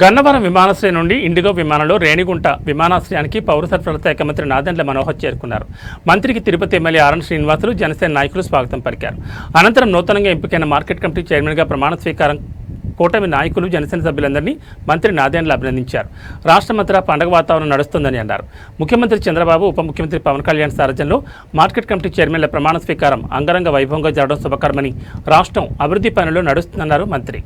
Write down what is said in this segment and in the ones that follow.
గన్నవరం విమానాశ్రయం నుండి ఇండిగో విమానంలో రేణిగుంట విమానాశ్రయానికి పౌర సరఫరాల శాఖ మంత్రి నాదెండ్ల మనోహర్ చేరుకున్నారు. మంత్రికి తిరుపతి ఎమ్మెల్యే ఆర్ఎన్ శ్రీనివాసులు జనసేన నాయకులు స్వాగతం పలికారు. అనంతరం నూతనంగా ఎంపికైన మార్కెట్ కమిటీ చైర్మన్గా ప్రమాణ స్వీకారం కూటమి నాయకులు జనసేన సభ్యులందరినీ మంత్రి నాదెండ్ల అభినందించారు. రాష్ట్రమంతటా పండగ వాతావరణం నడుస్తుందని అన్నారు. ముఖ్యమంత్రి చంద్రబాబు ఉప ముఖ్యమంత్రి పవన్ కళ్యాణ్ సారథ్యంలో మార్కెట్ కమిటీ చైర్మన్ల ప్రమాణ స్వీకారం అంగరంగ వైభవంగా జరగడం శుభకరమని రాష్ట్రం అభివృద్ధి పనులు నడుస్తుందన్నారు మంత్రి.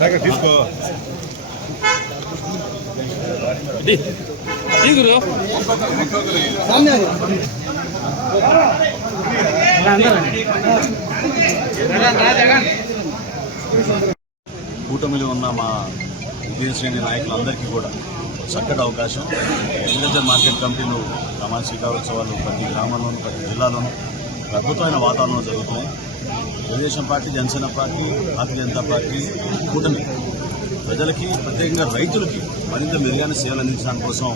శేఖర్ తీసుకో. కూటమిలో ఉన్న మా విజయ నాయకులందరికీ కూడా చక్కటి అవకాశం. అగ్రికల్చర్ మార్కెట్ కమిటీలు ప్రమాణ ఉత్సవాలు ప్రతి గ్రామంలోనూ ప్రతి జిల్లాలోనూ అద్భుతమైన వాతావరణం జరుగుతున్నాయి. Telugu Desam party Janasena party Bharatiya Janata party కూటమి ప్రజలకి ప్రత్యేకంగా రైతులకి మరింత మెరుగైన సేవలు అందించడం కోసం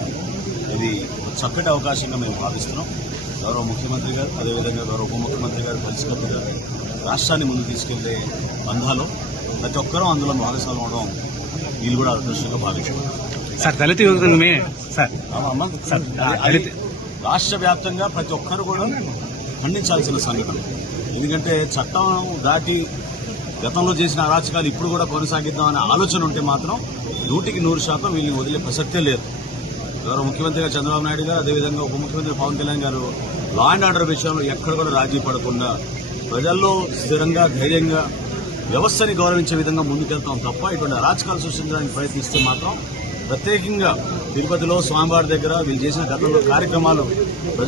ఇది చక్కటి అవకాశంగా మేము భావిస్తున్నాం. గౌరవ ముఖ్యమంత్రి గారు అదేవిధంగా గౌరవ ఉప ముఖ్యమంత్రి గారు కలిసికట్టుగా రాష్ట్రాన్ని ముందుకు తీసుకెళ్ళే బంధాలో ప్రతి ఒక్కరూ అందులో భాగస్వామ్యం అవడం వీళ్ళు కూడా అదృష్టంగా భావించారు సార్ దళిత యువకులు మే సార్. అమ్మ? సార్, అది రాష్ట్ర వ్యాప్తంగా ప్రతి ఒక్కరు కూడా ఖండించాల్సిన సంఘటన. ఎందుకంటే చట్టం దాటి గతంలో చేసిన అరాచకాలు ఇప్పుడు కూడా కొనసాగిద్దామనే ఆలోచన ఉంటే మాత్రం నూటికి నూరు శాతం వీళ్ళని వదిలే ప్రసక్తే లేదు. గౌరవ ముఖ్యమంత్రిగా చంద్రబాబు నాయుడు గారు అదేవిధంగా ఉప ముఖ్యమంత్రి పవన్ కళ్యాణ్ గారు లా అండ్ ఆర్డర్ విషయంలో ఎక్కడ కూడా రాజీ పడకుండా ప్రజల్లో స్థిరంగా ధైర్యంగా వ్యవస్థని గౌరవించే విధంగా ముందుకెళ్తాం తప్ప ఇటువంటి అరాచకాలు సృష్టించడానికి ప్రయత్నిస్తే మాత్రం ప్రత్యేకంగా తిరుపతిలో స్వామివారి దగ్గర వీళ్ళు చేసిన గతంలో కార్యక్రమాలు ప్రజలు